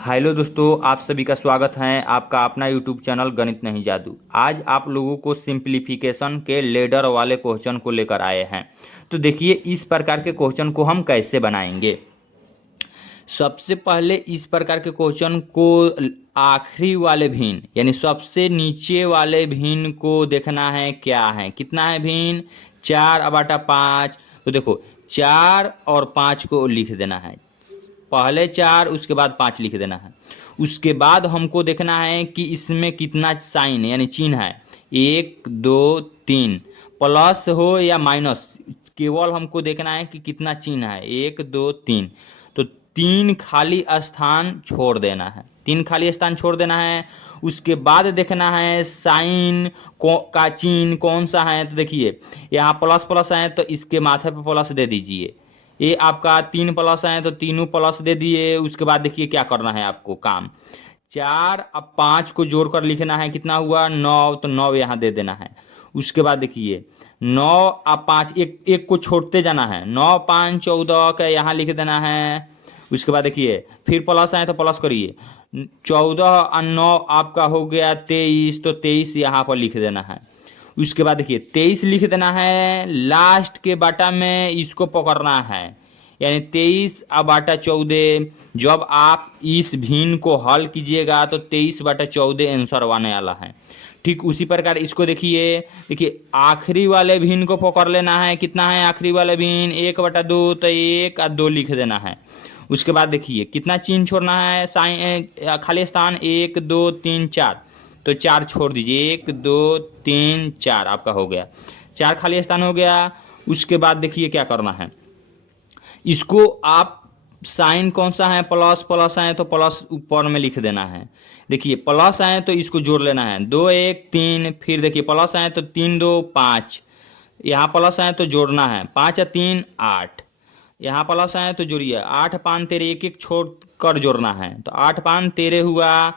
Hello दोस्तों, आप सभी का स्वागत है आपका अपना यूट्यूब चैनल गणित नहीं जादू। आज आप लोगों को सिंप्लीफिकेशन के लेडर वाले क्वेश्चन को लेकर आए हैं। तो देखिए इस प्रकार के क्वेश्चन को हम कैसे बनाएंगे। सबसे पहले इस प्रकार के क्वेश्चन को आखिरी वाले भिन्न यानी सबसे नीचे वाले भिन्न को देखना है क्या है, कितना है भिन्न 4/5। तो देखो 4 और 5 को लिख देना है, पहले 4 उसके बाद 5 लिख देना है। उसके बाद हमको देखना है कि इसमें कितना साइन यानी चिन्ह है, 1 2 3 प्लस हो या माइनस, केवल हमको देखना है कि कितना चिन्ह है 1 2 3। तो 3 खाली स्थान छोड़ देना है, 3 खाली स्थान छोड़ देना है। उसके बाद देखना है साइन का चिन्ह कौन सा है। तो देखिए यहाँ प्लस प्लस है तो इसके माथे पे प्लस दे दीजिए। ये आपका 3 प्लस है तो तीनों प्लस दे दिए। उसके बाद देखिए क्या करना है आपको काम, 4 अब 5 को जोड़कर लिखना है, कितना हुआ 9, तो 9 यहाँ दे देना है। उसके बाद देखिए 9 अब 5 एक एक को छोड़ते जाना है, 9 5 14 का यहाँ लिख देना है। उसके बाद देखिए फिर प्लस है तो प्लस करिए, 14 और 9 आपका हो गया 23, तो 23 यहाँ पर लिख देना है। उसके बाद देखिए 23 लिख देना है, लास्ट के बाटा में इसको पकड़ना है यानी 23/14। जब आप इस भिन्न को हल कीजिएगा तो 23/14 आंसर आने वाला है। ठीक उसी प्रकार इसको देखिए, देखिए आखिरी वाले भिन्न को पकड़ लेना है, कितना है आखिरी वाले भिन्न 1/2, तो 1 और 2 लिख देना है। उसके बाद देखिए कितना चिन्ह छोड़ना है, साइन खाली स्थान 1 2 3 4, तो 4 छोड़ दीजिए, 1 2 3 4 आपका हो गया, 4 खाली स्थान हो गया। उसके बाद देखिए क्या करना है, इसको आप साइन कौन सा है, प्लस प्लस है तो प्लस ऊपर में लिख देना है। देखिए प्लस है तो इसको जोड़ लेना है, 2 1 3, फिर देखिए प्लस है तो 3 2 5, यहाँ प्लस है तो जोड़ना है, 5 और 3 8, यहाँ प्लस है तो जोड़िए, 8 5 13, एक एक छोड़ कर जोड़ना है, तो 8 5 13 हुआ।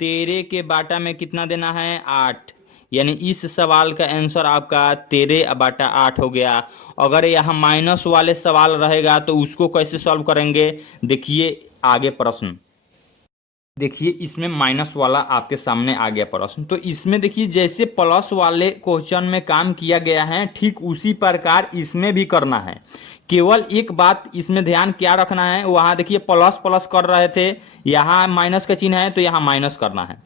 13 के बाटा में कितना देना है 8, यानी इस सवाल का आंसर आपका 13/8 हो गया। अगर यहाँ माइनस वाले सवाल रहेगा तो उसको कैसे सॉल्व करेंगे, देखिए आगे प्रश्न। देखिए इसमें माइनस वाला आपके सामने आ गया प्रश्न। तो इसमें देखिए जैसे प्लस वाले क्वेश्चन में काम किया गया है ठीक उसी प्रकार इसमें भी करना है। केवल एक बात इसमें ध्यान क्या रखना है, वहाँ देखिए प्लस प्लस कर रहे थे, यहाँ माइनस का चिन्ह है तो यहाँ माइनस करना है।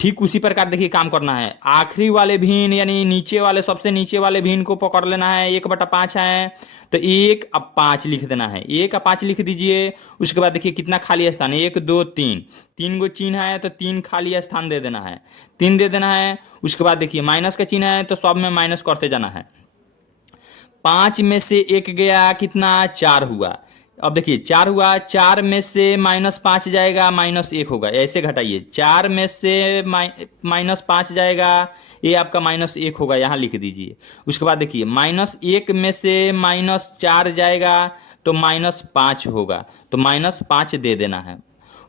ठीक उसी प्रकार देखिए काम करना है, आखिरी वाले भिन्न यानी नीचे वाले सबसे नीचे वाले भिन्न को पकड़ लेना है, 1/5 है तो 1 अब 5 लिख देना है, 1 और 5 लिख दीजिए। उसके बाद देखिए कितना खाली स्थान, 1 2 3, 3 गो चिन्ह है तो 3 खाली स्थान दे देना है, 3 दे देना है। उसके बाद देखिए माइनस का चिन्ह है तो सब में माइनस करते जाना है, 5 में से 1 गया, कितना 4 हुआ। अब देखिए 4 हुआ, 4 में से -5 जाएगा, -1 होगा, ऐसे घटाइए, 4 में से -5 जाएगा, ये आपका -1 होगा, यहाँ लिख दीजिए। उसके बाद देखिए -1 में से -4 जाएगा तो -5 होगा, तो -5 दे देना है।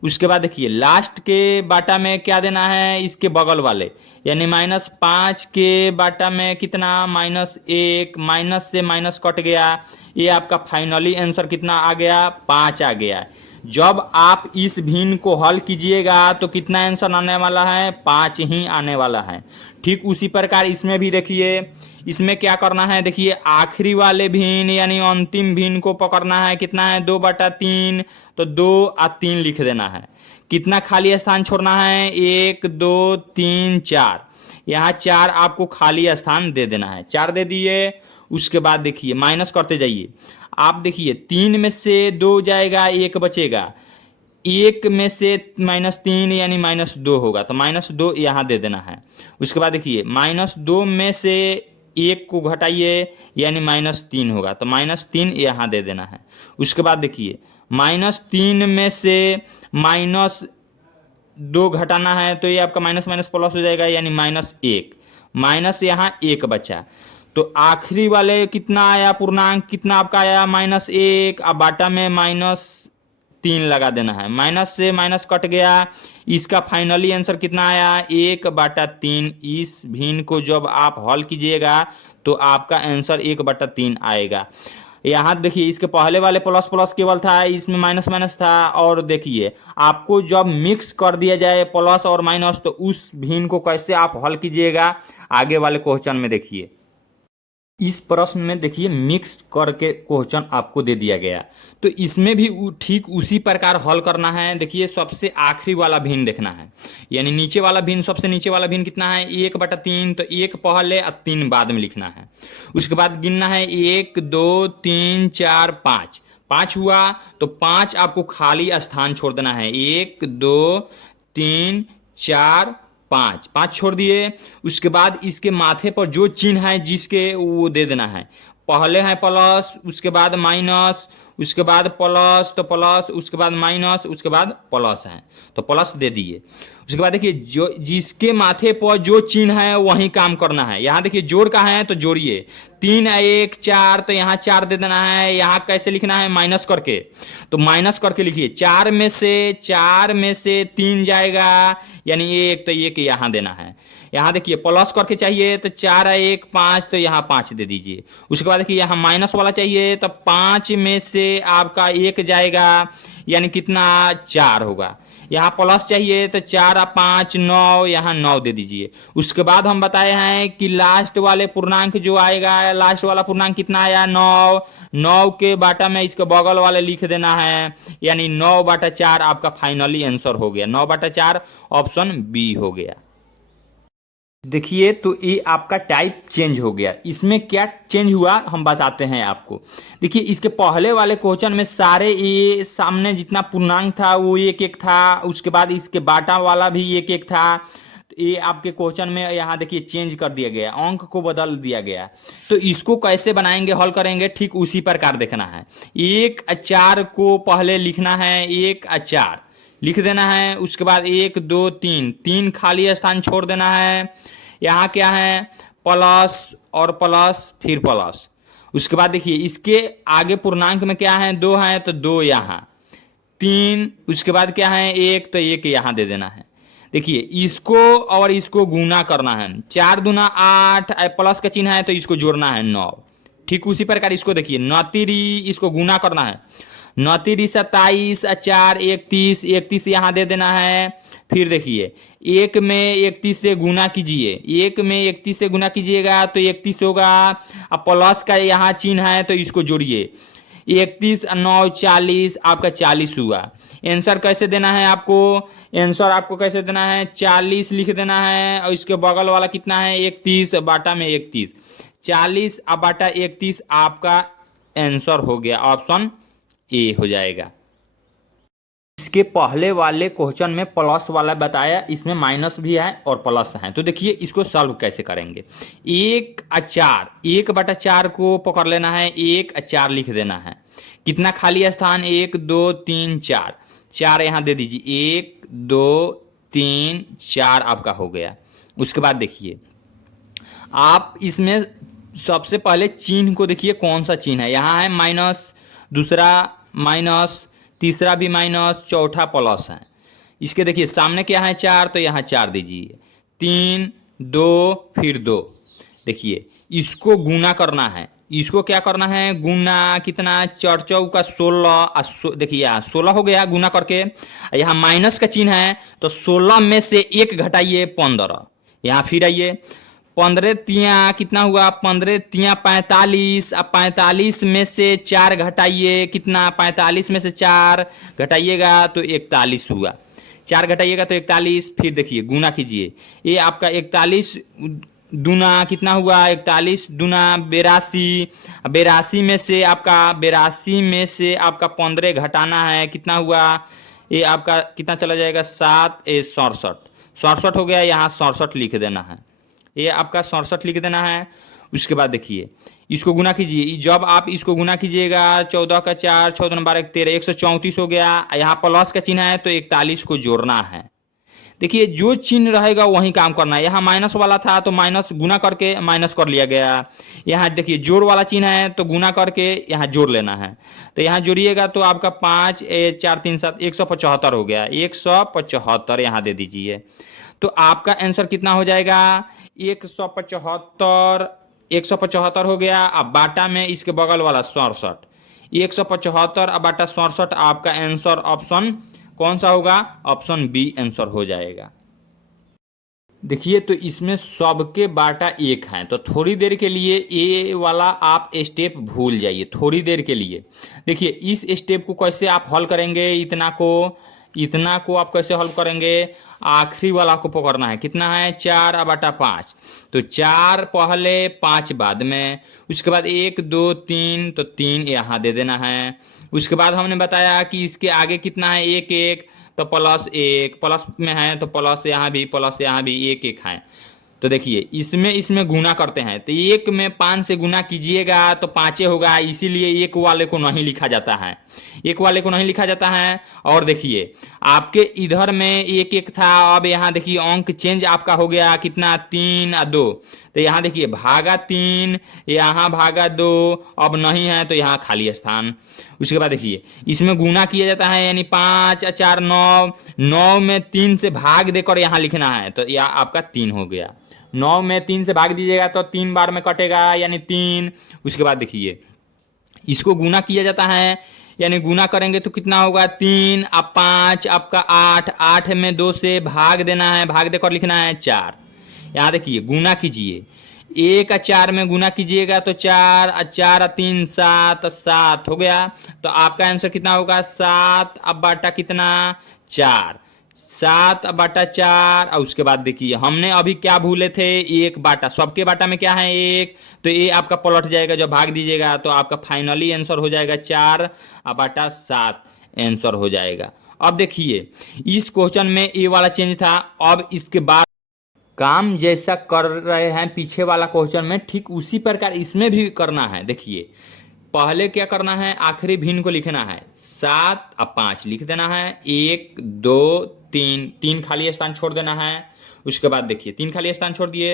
उसके बाद देखिए लास्ट के बाटा में क्या देना है, इसके बगल वाले यानी -5 के बाटा में कितना -1, माइनस से माइनस कट गया, ये आपका फाइनली आंसर कितना आ गया 5 आ गया। जब आप इस भिन्न को हल कीजिएगा तो कितना आंसर आने वाला है 5 ही आने वाला है। ठीक उसी प्रकार इसमें भी देखिए, इसमें क्या करना है, देखिए आखिरी वाले भिन्न यानी अंतिम भिन्न को पकड़ना है, कितना है 2/3, तो 2 और 3 लिख देना है। कितना खाली स्थान छोड़ना है, 1 2 3 4, यहाँ 4 आपको खाली स्थान दे देना है, 4 दे दिए। उसके बाद देखिए माइनस करते जाइए, आप देखिए 3 में से 2 जाएगा, 1 बचेगा, 1 में से -3 यानी -2 होगा, तो -2 यहाँ दे देना है। उसके बाद देखिए -2 में से 1 को घटाइए यानी -3 होगा, तो -3 यहाँ दे देना है। उसके बाद देखिए -3 में से -2 घटाना है तो ये आपका माइनस माइनस प्लस हो जाएगा यानी -1, माइनस यहाँ 1 बचा। तो आखिरी वाले कितना आया, पूर्णांक कितना आपका आया -1, अब बाटा में -3 लगा देना है, माइनस से माइनस कट गया। इसका फाइनली आंसर कितना आया 1/3। इस भिन्न को जब आप हल कीजिएगा तो आपका आंसर 1/3 आएगा। यहाँ देखिए इसके पहले वाले प्लस प्लस केवल था, इसमें माइनस माइनस था। और देखिए आपको जब मिक्स कर दिया जाए प्लस और माइनस तो उस भिन्न को कैसे आप हल कीजिएगा आगे वाले क्वेश्चन में देखिए। इस प्रश्न में देखिए मिक्स करके क्वेश्चन आपको दे दिया गया, तो इसमें भी ठीक उसी प्रकार हल करना है। देखिए सबसे आखिरी वाला भिन्न देखना है, यानी नीचे वाला भिन्न, सबसे नीचे वाला भिन्न कितना है 1/3, तो 1 पहले और 3 बाद में लिखना है। उसके बाद गिनना है 1 2 3 4 5, 5 हुआ तो 5 आपको खाली स्थान छोड़ देना है, 1 2 3 4 5, 5 छोड़ दिए। उसके बाद इसके माथे पर जो चिन्ह है जिसके वो दे देना है, पहले है प्लस, उसके बाद माइनस, उसके बाद प्लस, तो प्लस, उसके बाद माइनस, उसके बाद प्लस है तो प्लस दे दिए। उसके बाद देखिए जो जिसके माथे पर जो चिन्ह है वही काम करना है। यहाँ देखिए जोड़ का है तो जोड़िए, 3 1 4 तो यहाँ 4 दे देना है। यहाँ कैसे लिखना है माइनस करके, तो माइनस करके लिखिए, 4 में से 3 जाएगा यानी 1, तो 1 यहाँ देना है। यहाँ देखिए प्लस करके चाहिए तो 4 1 5, तो यहाँ 5 दे दीजिए। उसके बाद देखिए यहाँ माइनस वाला चाहिए तो 5 में से आपका 1 जाएगा यानी कितना 4 होगा। यहाँ प्लस चाहिए तो 4 और 5 9, यहाँ 9 दे दीजिए। उसके बाद हम बताए हैं कि लास्ट वाले पूर्णांक जो आएगा, लास्ट वाला पूर्णांक कितना आया 9, 9 के बाटा में इसके बगल वाले लिख देना है, यानी 9/4 आपका फाइनली आंसर हो गया। 9/4 ऑप्शन बी हो गया। देखिए तो ये आपका टाइप चेंज हो गया। इसमें क्या चेंज हुआ हम बताते हैं आपको। देखिए इसके पहले वाले क्वेश्चन में सारे ये सामने जितना पूर्णांक था वो 1 1 था, उसके बाद इसके बाटा वाला भी 1 1 था। तो ये आपके क्वेश्चन में यहाँ देखिए चेंज कर दिया गया, अंक को बदल दिया गया। तो इसको कैसे बनाएंगे हल करेंगे, ठीक उसी प्रकार देखना है। 1 और 4 को पहले लिखना है, 1 और 4 लिख देना है। उसके बाद 1 2 3, 3 खाली स्थान छोड़ देना है। यहाँ क्या है प्लस और प्लस फिर प्लस। उसके बाद देखिए इसके आगे पूर्णांक में क्या है 2 है तो 2 यहाँ, 3, उसके बाद क्या है 1 तो 1 यहाँ दे देना है। देखिए इसको और इसको गुना करना है, 4 दूना 8, प्लस का चिन्ह है तो इसको जोड़ना है 9। ठीक उसी प्रकार इसको देखिए 9 इसको गुना करना है, 9 27, 4 31, 31 यहाँ दे देना है। फिर देखिए 1 में 31 से गुना कीजिए, 1 में 31 से गुना कीजिएगा तो 31 होगा। अब प्लस का यहाँ चिन्ह है तो इसको जोड़िए, 31 9 40, आपका 40 हुआ। आंसर कैसे देना है आपको, आंसर आपको कैसे देना है 40 लिख देना है, और इसके बगल वाला कितना है 31 बाटा में 31, 40 बाटा 31 आपका आंसर हो गया, ऑप्शन ए हो जाएगा। इसके पहले वाले क्वेश्चन में प्लस वाला बताया, इसमें माइनस भी है और प्लस है। तो देखिए इसको सॉल्व कैसे करेंगे। 1 और 4, 1/4 को पकड़ लेना है, 1 और 4 लिख देना है। कितना खाली स्थान 1 2 3 4, 4 यहाँ दे दीजिए, 1 2 3 4 आपका हो गया। उसके बाद देखिए आप इसमें सबसे पहले चिन्ह को देखिए कौन सा चिन्ह है। यहाँ है माइनस, दूसरा माइनस, तीसरा भी माइनस, चौथा प्लस है। इसके देखिए सामने क्या है 4 तो यहाँ 4 दीजिए, 3 2 फिर 2। देखिए इसको गुना करना है, इसको क्या करना है गुना, कितना 4 चौका 16, देखिए यहाँ 16 हो गया गुना करके। यहाँ माइनस का चिन्ह है तो 16 में से 1 घटाइए 15। यहाँ फिर आइए 15 तिया कितना हुआ, 15 तिया 45, अब 45 में से 4 घटाइए, कितना 45 में से 4 घटाइएगा तो 41 हुआ, 4 घटाइएगा तो 41। फिर देखिए गुना कीजिए, ये आपका 41 दूना कितना हुआ, 41 दूना 82, 82 में से आपका 15 घटाना है, कितना हुआ, ये आपका कितना चला जाएगा 7 67, 67 हो गया। यहाँ 67 लिख देना है, ये आपका 67 लिख देना है। उसके बाद देखिए इसको गुना कीजिए, जब आप इसको गुना कीजिएगा 14 का 4, 14 12 13, 134 हो गया। यहाँ प्लस का चिन्ह है तो 41 को जोड़ना है। देखिए जो चिन्ह रहेगा वही काम करना है। यहाँ माइनस वाला था तो माइनस गुना करके माइनस कर लिया गया। यहाँ देखिए जोड़ वाला चिन्ह है तो गुना करके यहाँ जोड़ लेना है। तो यहाँ जोड़िएगा तो आपका 5 4 3 7 175 हो गया, 175 यहाँ दे दीजिए। तो आपका आंसर कितना हो जाएगा 175 175 हो गया। अब बाटा में इसके बगल वाला 67, 175 अब बाटा 67, आपका आंसर ऑप्शन कौन सा होगा? ऑप्शन बी आंसर हो जाएगा। देखिए तो इसमें सबके बाटा 1 है, तो थोड़ी देर के लिए ये वाला आप स्टेप भूल जाइए थोड़ी देर के लिए। देखिए इस स्टेप को कैसे आप हल करेंगे, इतना को आप कैसे हल करेंगे? आखिरी वाला को पकड़ना है। कितना है? 4 बटा 5, तो 4 पहले 5 बाद में, उसके बाद 1 2 3, तो 3 यहाँ दे देना है। उसके बाद हमने बताया कि इसके आगे कितना है? 1 1, तो +1, प्लस में है तो प्लस यहाँ भी, प्लस यहाँ भी, 1 1 है। तो देखिए इसमें गुना करते हैं, तो 1 में 5 से गुना कीजिएगा तो 5 होगा, इसीलिए 1 वाले को नहीं लिखा जाता है, 1 वाले को नहीं लिखा जाता है। और देखिए आपके इधर में 1 1 था, अब यहाँ देखिए अंक चेंज आपका हो गया, कितना? 3 और 2, तो यहाँ देखिए भागा 3, यहाँ भागा 2, अब नहीं है तो यहाँ खाली स्थान। उसके बाद देखिए इसमें गुना किया जाता है, यानी 5 और 4 9, 9 में 3 से भाग देकर यहाँ लिखना है, तो यह आपका 3 हो गया। 9 में 3 से भाग दीजिएगा तो 3 बार में कटेगा, यानी 3। उसके बाद देखिए इसको गुना किया जाता है, यानी गुना करेंगे तो कितना होगा? 3 अब 5 आपका 8, 8 में 2 से भाग देना है, भाग देकर लिखना है 4। यहाँ देखिए गुना कीजिए, 1 और 4 में गुना कीजिएगा तो 4 और 4 और 3 7, 7 हो गया। तो आपका आंसर कितना होगा? 7 अब बाटा कितना? 4, 7 अब बाटा 4। और उसके बाद देखिए हमने अभी क्या भूले थे? 1 बाटा, सबके बाटा में क्या है? 1, तो ये आपका पलट जाएगा, जब भाग दीजिएगा तो आपका फाइनली आंसर हो जाएगा 4 अब बाटा 7 आंसर हो जाएगा। अब देखिए इस क्वेश्चन में ये वाला चेंज था, अब इसके बाद काम जैसा कर रहे हैं पीछे वाला क्वेश्चन में, ठीक उसी प्रकार इसमें भी करना है। देखिए पहले क्या करना है? आखिरी भिन्न को लिखना है, 7 अब 5 लिख देना है, 1 2 3, 3 खाली स्थान छोड़ देना है। उसके बाद देखिए 3 खाली स्थान छोड़ दिए,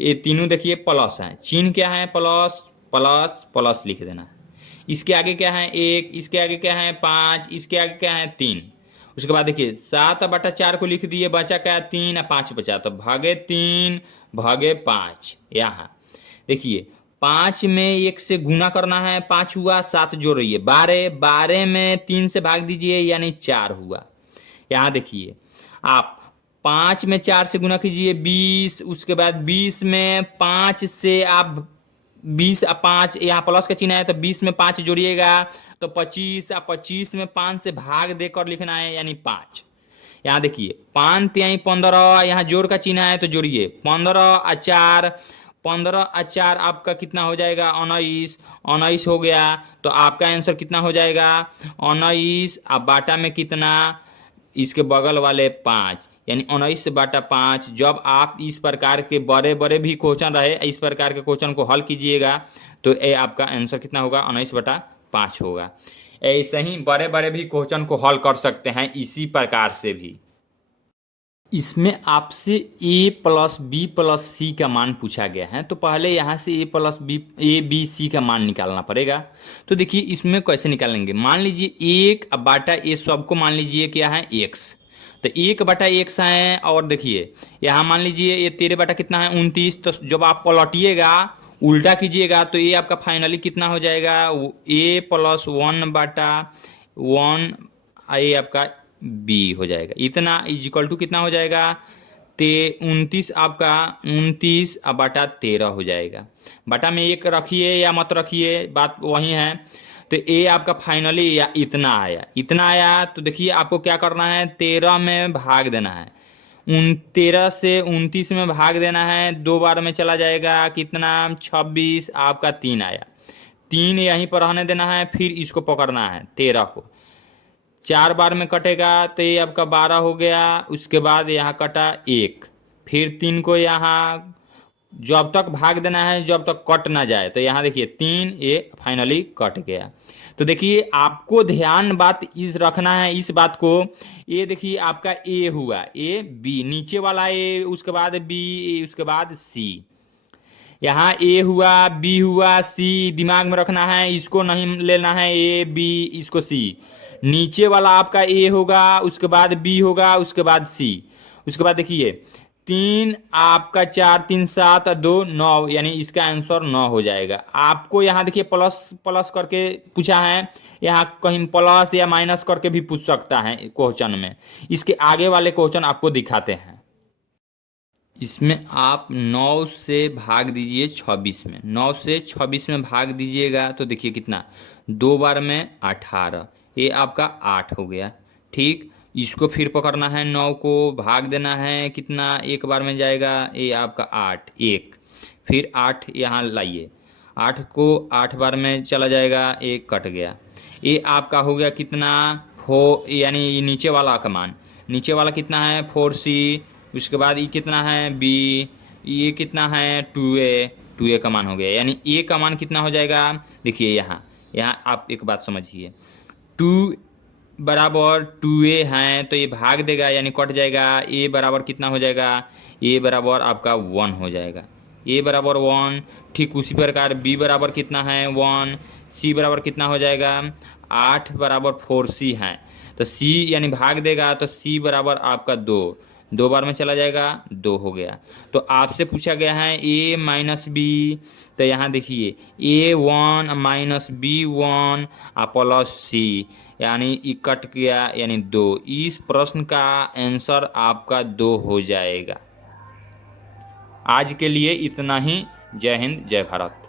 ये तीनों देखिए प्लस है, चिन्ह क्या है? प्लस प्लस प्लस लिख देना है। इसके आगे क्या है? 1, इसके आगे क्या है? 5, इसके आगे क्या है? 3। उसके बाद देखिए 7 बटा 4 को लिख दिए, बचा क्या? 3 और 5 बचा, तो भागे 3 भागे 5। यहाँ देखिए 5 में 1 से गुना करना है, 5 हुआ, 7 जोड़ रही है 12, 12 में 3 से भाग दीजिए, यानी 4 हुआ। यहाँ देखिए आप 5 में 4 से गुना कीजिए 20, उसके बाद 20 में 5 से आप 20 और 5, यहाँ प्लस का चिन्ह है तो 20 में 5 जोड़िएगा तो 25, और 25 में 5 से भाग देकर लिखना है, यानी 5। यहाँ देखिए 5 तिहाई 15, यहाँ जोड़ का चिन्ह है तो जोड़िए 15 और 4, 15 और 4 आपका कितना हो जाएगा? 19, 19 हो गया। तो आपका आंसर कितना हो जाएगा? 19। अब बाटा में कितना? इसके बगल वाले 5, यानी 19 से बाटा 5। जब आप इस प्रकार के बड़े बड़े भी क्वेश्चन रहे, इस प्रकार के क्वेश्चन को हल कीजिएगा तो ये आपका आंसर कितना होगा? 19 बटा 5 होगा। ऐसे ही बड़े बड़े भी क्वेश्चन को हल कर सकते हैं इसी प्रकार से भी। इसमें आपसे a प्लस बी प्लस सी का मान पूछा गया है, तो पहले यहाँ से a plus b a b c का मान निकालना पड़ेगा। तो देखिए इसमें कैसे निकालेंगे? मान लीजिए 1 बाटा ए सबको मान लीजिए क्या है? x, तो 1 बटा x है। और देखिए यहाँ मान लीजिए ये 13 बटा कितना है? 29। तो जब आप पलटिएगा उल्टा कीजिएगा तो ये आपका फाइनली कितना हो जाएगा? a प्लस 1 बटा 1, ये आपका b हो जाएगा। इतना इजिकल टू कितना हो जाएगा? 29 आपका 29 अब बटा 13 हो जाएगा। बटा में 1 रखिए या मत रखिए, बात वही है। तो ए आपका फाइनली या इतना आया, इतना आया। तो देखिए आपको क्या करना है? 13 में भाग देना है, 13 से 29 में भाग देना है, 2 बार में चला जाएगा, कितना? 26 आपका 3 आया, 3 यहीं पर रहने देना है। फिर इसको पकड़ना है 13 को, 4 बार में कटेगा तो ये आपका 12 हो गया। उसके बाद यहाँ कटा 1, फिर 3 को यहाँ जब तक भाग देना है जब तक कट ना जाए। तो यहाँ देखिए 3, ये फाइनली कट गया। तो देखिए आपको ध्यान बात इस रखना है, इस बात को। ये देखिए आपका ए हुआ, ए बी, नीचे वाला ए, उसके बाद बी, उसके बाद सी। यहाँ ए हुआ, बी हुआ, सी दिमाग में रखना है, इसको नहीं लेना है ए बी, इसको सी। नीचे वाला आपका ए होगा, उसके बाद बी होगा, उसके बाद सी। उसके बाद देखिए 3 आपका 4 3 7 2 9, यानी इसका आंसर 9 हो जाएगा। आपको यहाँ देखिए प्लस प्लस करके पूछा है, यहाँ कहीं प्लस या माइनस करके भी पूछ सकता है क्वेश्चन में। इसके आगे वाले क्वेश्चन आपको दिखाते हैं। इसमें आप 9 से भाग दीजिए 26 में, 9 से 26 में भाग दीजिएगा तो देखिए कितना, 2 बार में 18, ये आपका 8 हो गया। ठीक, इसको फिर पकड़ना है, 9 को भाग देना है कितना, एक बार में जाएगा, ये आपका 8, एक, फिर 8 यहाँ लाइए, 8 को 8 बार में चला जाएगा, एक कट गया, ये आपका हो गया कितना, यानी नीचे वाला का मान, नीचे वाला कितना है 4c, उसके बाद ये कितना है b, ये कितना है 2a का मान हो गया, यानी a का मान कितना हो जाएगा। देखिए यहाँ यहाँ आप एक बात समझिए, 2 बराबर 2a है तो ये भाग देगा यानी कट जाएगा, a बराबर कितना हो जाएगा, a बराबर आपका 1 हो जाएगा, a बराबर 1। ठीक उसी प्रकार b बराबर कितना है 1, c बराबर कितना हो जाएगा 8 बराबर 4c है, तो c यानी भाग देगा तो c बराबर आपका 2 बार में चला जाएगा, 2 हो गया। तो आपसे पूछा गया है a माइनस बी, तो यहाँ देखिए a1 minus b1 plus c, यानी ये कट गया यानी 2। इस प्रश्न का आंसर आपका 2 हो जाएगा। आज के लिए इतना ही। जय हिंद, जय भारत।